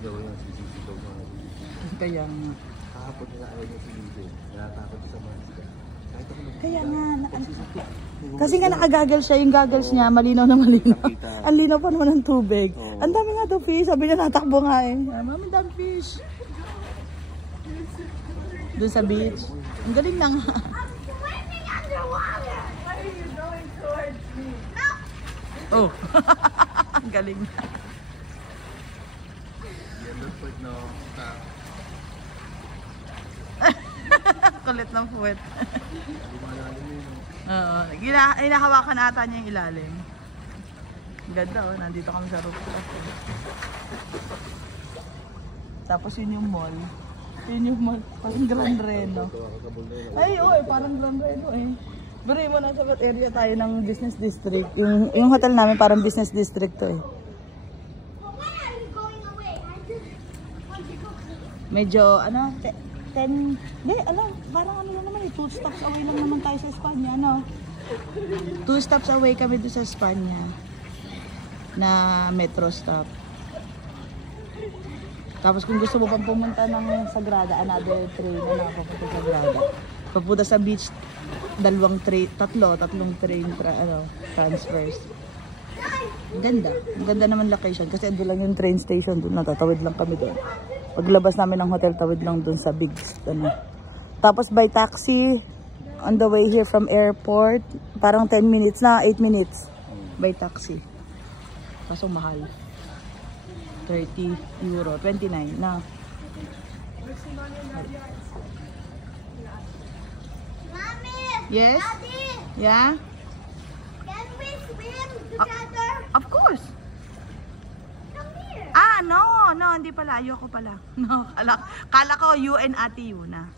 daw yung sisisigaw mo. Kaya nga. Kahapon na ayaw niya si Lido. Natatakot sa mga sila. Kaya nga. Kasi nga nakagagal siya. Yung goggles niya, malinaw na malinaw. Ang linaw pa naman ng tubig. Ang dami nga daw fish. Sabi niya natakbo nga eh. Mami, dami fish. Doon sa beach. Ang galing na nga. Oh. Ang galing na. Kulit ng puwet. Oo. Inahawakan ata niya yung ilalim. Ganda oh. Nandito kami sa rooftop. Tapos yun yung mall. Yun yung mall. Parang Grand Reno. Ay, oy, parang Grand Reno eh. Bari mo, nasa area tayo ng business district. Yung hotel namin parang business district to eh. Medyo, ano, 10, di, alam, parang ano lang naman eh, 2 stops away lang naman tayo sa Espanya, ano. 2 stops away kami doon sa Espanya na metro stop. Tapos kung gusto mo pang pumunta ng Sagrada, another train na nakapapunta sa Sagrada. Papunta sa beach, tatlong train transfers. Ang ganda naman location kasi doon lang yung train station, doon natatawid lang kami doon. Paglabas namin ng hotel, tawid lang doon sa big ano. Tapos by taxi on the way here from airport, parang 10 minutes na, 8 minutes by taxi. Kaso mahal. 30 euro, 29 na. Mommy! Yes? Daddy! Yeah? Can we swim together? Of course. Come here. No, hindi pala. Ayoko pala. No, kala ko you and Ate Yuna.